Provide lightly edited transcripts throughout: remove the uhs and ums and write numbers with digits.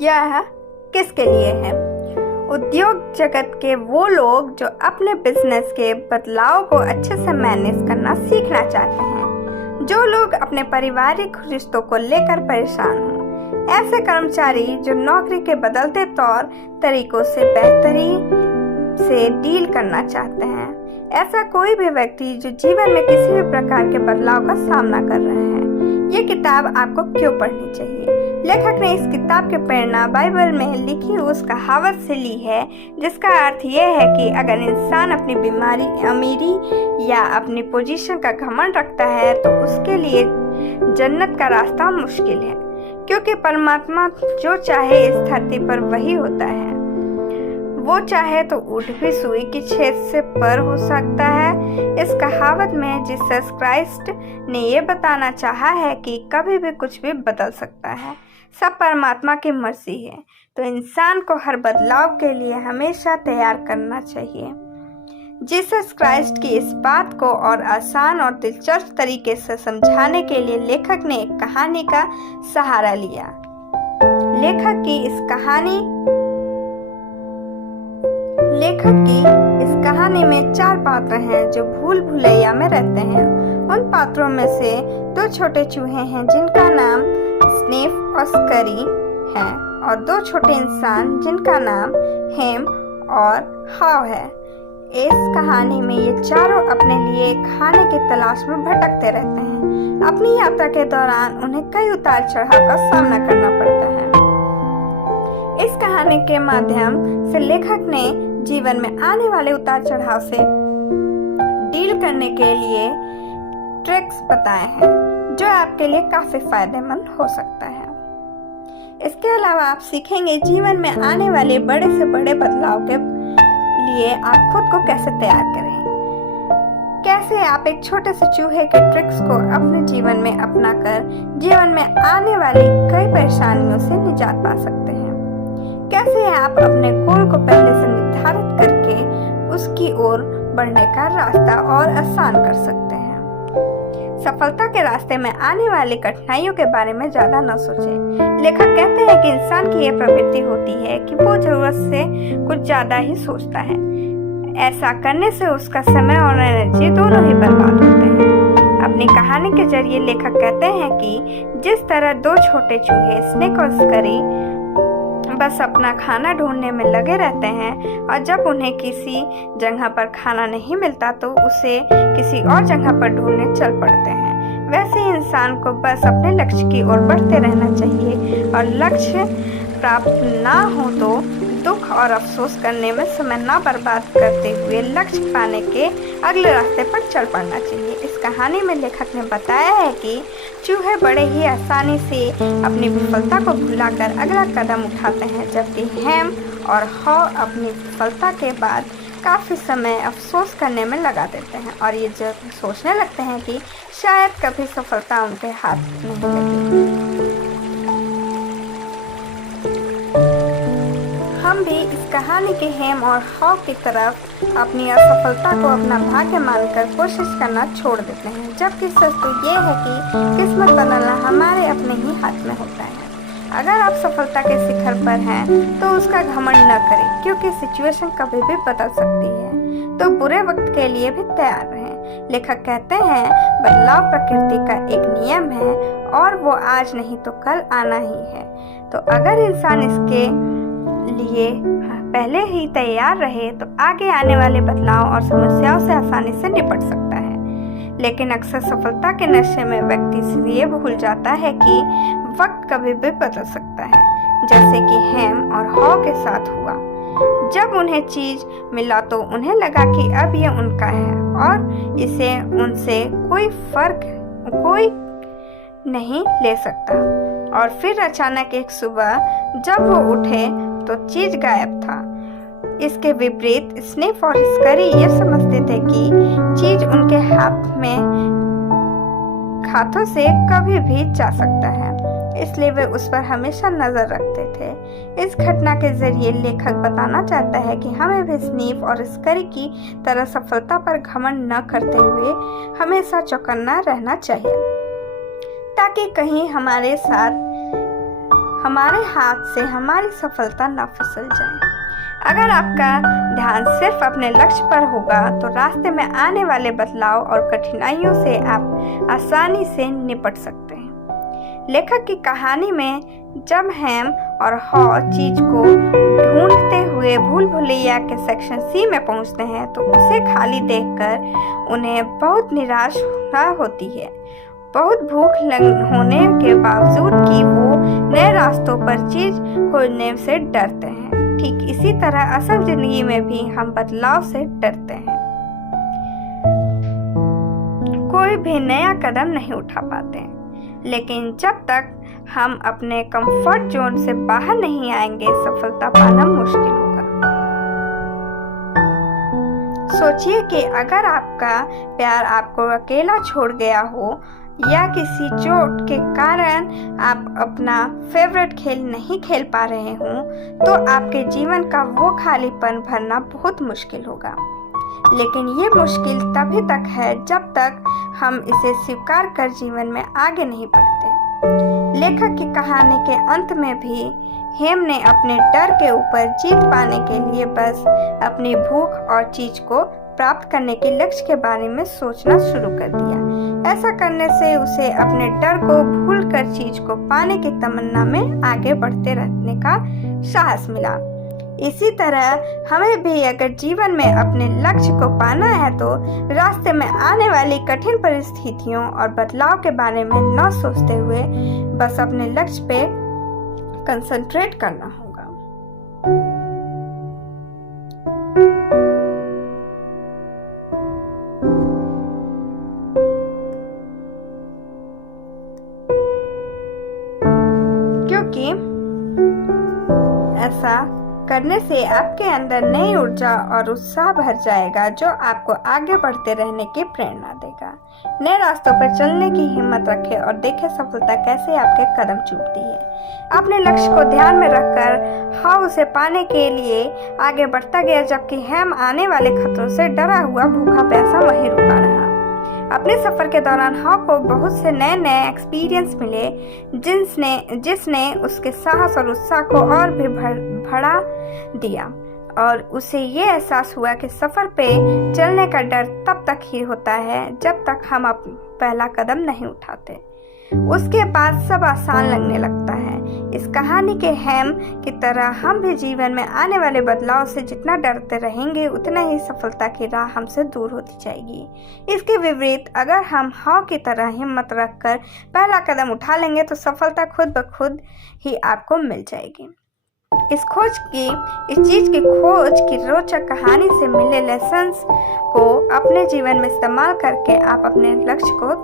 यह किसके लिए है? उद्योग जगत के वो लोग जो अपने बिजनेस के बदलाव को अच्छे से मैनेज करना सीखना चाहते हैं, जो लोग अपने पारिवारिक रिश्तों को लेकर परेशान हों, ऐसे कर्मचारी जो नौकरी के बदलते तौर तरीकों से बेहतरी से डील करना चाहते हैं, ऐसा कोई भी व्यक्ति जो जीवन में किसी भी प्रकार के बदलाव का सामना कर रहे हैं। ये किताब आपको क्यों पढ़नी चाहिए? लेखक ने इस किताब की प्रेरणा बाइबल में लिखी उस कहावत से ली है, जिसका अर्थ यह है कि अगर इंसान अपनी बीमारी, अमीरी या अपनी पोजीशन का घमंड रखता है तो उसके लिए जन्नत का रास्ता मुश्किल है, क्योंकि परमात्मा जो चाहे इस धरती पर वही होता है। वो चाहे तो ऊँट भी सुई की छेद से पर हो सकता है। इस कहावत में जीसस क्राइस्ट ने ये बताना चाहा है कि कभी भी कुछ भी बदल सकता है, सब परमात्मा की मर्जी है। तो इंसान को हर बदलाव के लिए हमेशा तैयार करना चाहिए। जीसस क्राइस्ट की इस बात को और आसान और दिलचस्प तरीके से समझाने के लिए लेखक ने एक कहानी का सहारा लिया। लेखक की इस कहानी में 4 पात्र हैं जो भूल भुलैया में रहते हैं। उन पात्रों में से 2 छोटे चूहे हैं जिनका नाम स्नेफ और स्करी है, और 2 छोटे इंसान जिनका नाम हेम और हाव है। इस कहानी में ये चारों अपने लिए खाने की तलाश में भटकते रहते हैं। अपनी यात्रा के दौरान उन्हें कई उतार चढ़ाव का सामना करना पड़ता है। इस कहानी के माध्यम से लेखक ने जीवन में आने वाले उतार चढ़ाव से डील करने के लिए ट्रिक्स बताए हैं, जो आपके लिए काफी फायदेमंद हो सकता है। इसके अलावा आप सीखेंगे जीवन में आने वाले बड़े से बड़े बदलाव के लिए आप खुद को कैसे तैयार करें, कैसे आप एक छोटे से चूहे के ट्रिक्स को अपने जीवन में अपनाकर जीवन में आने वाली कई परेशानियों से निजात पा सकते हैं, कैसे आप अपने गोल को पहले से निर्धारित करके उसकी ओर बढ़ने का रास्ता और आसान कर सकते हैं। सफलता के रास्ते में आने वाली कठिनाइयों के बारे में ज्यादा न सोचें। लेखक कहते हैं कि इंसान की यह प्रवृत्ति होती है कि वो जरूरत से कुछ ज्यादा ही सोचता है। ऐसा करने से उसका समय और एनर्जी दोनों ही बर्बाद होते हैं। अपनी कहानी के जरिए लेखक कहते हैं कि जिस तरह 2 छोटे चूहे स्नेक और स्करी बस अपना खाना ढूंढने में लगे रहते हैं, और जब उन्हें किसी जगह पर खाना नहीं मिलता तो उसे किसी और जगह पर ढूंढने चल पड़ते हैं, वैसे ही इंसान को बस अपने लक्ष्य की ओर बढ़ते रहना चाहिए, और लक्ष्य प्राप्त ना हो तो दुख और अफसोस करने में समय ना बर्बाद करते हुए लक्ष्य पाने के अगले रास्ते पर चल पड़ना चाहिए। इस कहानी में लेखक ने बताया है कि चूहे बड़े ही आसानी से अपनी विफलता को भुलाकर अगला कदम उठाते हैं, जबकि हेम और हाव अपनी विफलता के बाद काफ़ी समय अफसोस करने में लगा देते हैं, और ये जब सोचने लगते हैं कि शायद कभी सफलता उनके हाथ नहीं लगी। हम भी इस कहानी के हेम और हाव की तरफ अपनी असफलता को अपना भाग्य मानकर कोशिश करना छोड़ देते हैं, जबकि सच तो ये है कि किस्मत बदलना हमारे अपने ही हाथ में होता है। अगर आप सफलता के शिखर पर हैं तो उसका घमंड न करें, क्योंकि सिचुएशन कभी भी बदल सकती है, तो बुरे वक्त के लिए भी तैयार रहें। लेखक कहते हैं बदलाव प्रकृति का एक नियम है और वो आज नहीं तो कल आना ही है। तो अगर इंसान इसके लिए पहले ही तैयार रहे तो आगे आने वाले बदलाव और समस्याओं से आसानी से निपट सकता है। लेकिन अक्सर सफलता के नशे में व्यक्ति ये भूल जाता है कि वक्त कभी भी बदल सकता है, जैसे कि हेम और हाव के साथ हुआ। जब उन्हें चीज मिला तो उन्हें लगा कि अब ये उनका है और इसे उनसे कोई नहीं ले सकता, और फिर अचानक एक सुबह जब वो उठे तो चीज गायब था। इसके विपरीत स्नेफ और स्करी ये समझते थे कि चीज उनके हाथों से कभी भी जा सकता है, इसलिए वे उस पर हमेशा नजर रखते थे। इस घटना के जरिए लेखक बताना चाहता है कि हमें भी स्नेफ और स्करी की तरह सफलता पर घमंड न करते हुए हमेशा चौकन्ना रहना चाहिए, ताकि कहीं हमारे हाथ से हमारी सफलता न फिसल जाए। अगर आपका ध्यान सिर्फ अपने लक्ष्य पर होगा तो रास्ते में आने वाले बदलाव और कठिनाइयों से आप आसानी से निपट सकते हैं। लेखक की कहानी में जब हैम और हॉ चीज को ढूंढते हुए भूल भुलैया के सेक्शन सी में पहुंचते हैं तो उसे खाली देखकर उन्हें बहुत निराशा होती है। बहुत भूख होने के बावजूद कि वो नए रास्तों पर चीज खोजने से डरते हैं। ठीक इसी तरह असल जिंदगी में भी हम बदलाव से डरते हैं। कोई भी नया कदम नहीं उठा पाते हैं, लेकिन जब तक हम अपने कंफर्ट जोन से बाहर नहीं आएंगे सफलता पाना मुश्किल होगा। सोचिए कि अगर आपका प्यार आपको अकेला छोड़ गया हो या किसी चोट के कारण आप अपना फेवरेट खेल नहीं खेल पा रहे हों तो आपके जीवन का वो खालीपन भरना बहुत मुश्किल होगा। लेकिन ये मुश्किल तभी तक है जब तक हम इसे स्वीकार कर जीवन में आगे नहीं बढ़ते। लेखक की कहानी के अंत में भी हेम ने अपने डर के ऊपर जीत पाने के लिए बस अपनी भूख और चीज को प्राप्त करने के लक्ष्य के बारे में सोचना शुरू कर दिया। ऐसा करने से उसे अपने डर को भूलकर चीज को पाने की तमन्ना में आगे बढ़ते रहने का साहस मिला। इसी तरह हमें भी अगर जीवन में अपने लक्ष्य को पाना है तो रास्ते में आने वाली कठिन परिस्थितियों और बदलाव के बारे में न सोचते हुए बस अपने लक्ष्य पे कंसंट्रेट करना होगा। क्योंकि ऐसा करने से आपके अंदर नई ऊर्जा और उत्साह भर जाएगा जो आपको आगे बढ़ते रहने की प्रेरणा देगा। नए रास्तों पर चलने की हिम्मत रखें और देखें सफलता कैसे आपके कदम चूमती है। अपने लक्ष्य को ध्यान में रखकर हाँ उसे पाने के लिए आगे बढ़ता गया जबकि हैम आने वाले खतरों से डरा हुआ भूखा प्यासा वहीं रुका रहा। अपने सफर के दौरान हॉ को बहुत से नए नए एक्सपीरियंस मिले जिसने उसके साहस और उत्साह को और भी बढ़ा दिया और उसे ये एहसास हुआ कि सफर पे चलने का डर तब तक ही होता है जब तक हम पहला कदम नहीं उठाते। उसके बाद सब आसान लगने लगता है। इस कहानी के हैम की तरह हम भी जीवन में आने वाले बदलाव से जितना डरते रहेंगे उतना ही सफलता की राह हमसे दूर होती जाएगी। इसके विपरीत अगर हम हॉ की तरह हिम्मत रखकर पहला कदम उठा लेंगे तो सफलता खुद ब खुद ही आपको मिल जाएगी। इस चीज की खोज की रोचक कहानी से मिले लेसन्स को अपने जीवन में इस्तेमाल करके आप अपने लक्ष्य को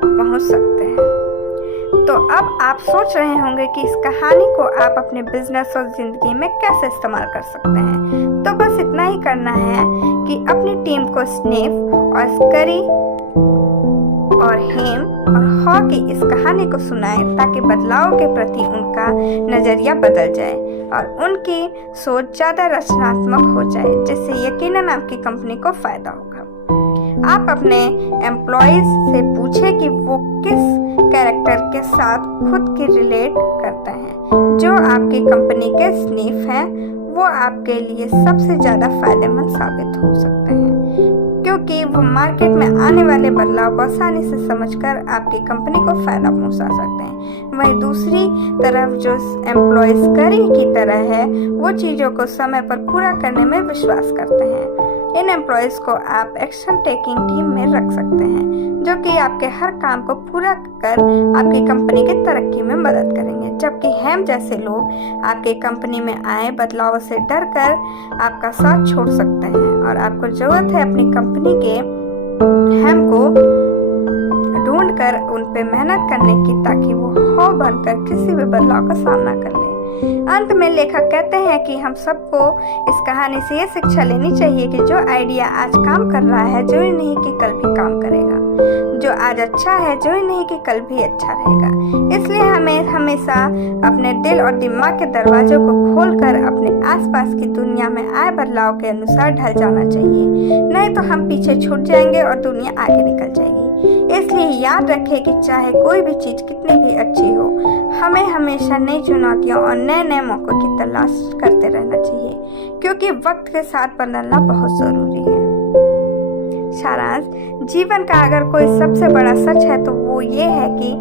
पहुंच सकते हैं। तो अब आप सोच रहे होंगे कि इस कहानी को आप अपने बिजनेस और जिंदगी में कैसे इस्तेमाल कर सकते हैं। तो बस इतना ही करना है कि अपनी टीम को स्नेफ और स्करी और हेम और हॉ की इस कहानी को सुनाएं ताकि बदलाव के प्रति उनका नजरिया बदल जाए और उनकी सोच ज़्यादा रचनात्मक हो जाए जिससे यकीनन आपकी कंपनी को फायदा होगा। आप अपने एम्प्लॉयज से पूछें कि वो किस कैरेक्टर के साथ खुद की रिलेट करते हैं। जो आपकी कंपनी के स्नीफ हैं वो आपके लिए सबसे ज़्यादा फायदेमंद साबित हो सकते हैं क्योंकि वो मार्केट में आने वाले बदलाव को आसानी से समझकर आपकी कंपनी को फायदा पहुंचा सकते हैं। वहीं दूसरी तरफ जो एम्प्लॉयज करी की तरह है वो चीज़ों को समय पर पूरा करने में विश्वास करते हैं। इन एम्प्लॉयज को आप एक्शन टेकिंग टीम में रख सकते हैं जो कि आपके हर काम को पूरा कर आपकी कंपनी की तरक्की में मदद करेंगे। जबकि हैम जैसे लोग आपकी कंपनी में आए बदलाव से डर कर आपका साथ छोड़ सकते हैं और आपको जरूरत है अपनी कंपनी के हैम को ढूंढ कर उन पे मेहनत करने की ताकि वो हॉ बनकर किसी भी बदलाव का सामना कर ले। अंत में लेखक कहते हैं कि हम सबको इस कहानी से ये शिक्षा लेनी चाहिए कि जो आइडिया आज काम कर रहा है जरूरी नहीं कि कल भी काम करेगा। जो आज अच्छा है जरूरी नहीं कि कल भी अच्छा रहेगा। इसलिए हमें हमेशा अपने दिल और दिमाग के दरवाजों को खोलकर अपने आसपास की दुनिया में आए बदलाव के अनुसार ढल जाना चाहिए। नहीं तो हम पीछे छूट जाएंगे और दुनिया आगे निकल जाएगी। इसलिए याद रखें कि चाहे कोई भी चीज़ कितनी भी अच्छी हो, हमें हमेशा नई चुनौतियों और नए नए मौक़ों की तलाश करते रहना चाहिए, क्योंकि वक्त के साथ बदलना बहुत ज़रूरी है। सारांश, जीवन का अगर कोई सबसे बड़ा सच है तो वो ये है कि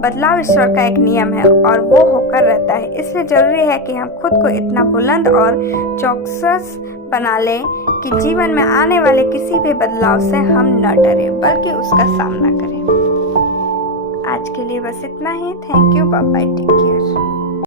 बदलाव ईश्वर का एक नियम है और वो होकर रहता है। इसलिए ज़रूरी है कि हम खुद को इतना बुलंद और चौकस बना लें कि जीवन में आने वाले किसी भी बदलाव से हम न डरें बल्कि उसका सामना करें। आज के लिए बस इतना ही। Thank you, bye bye, take care.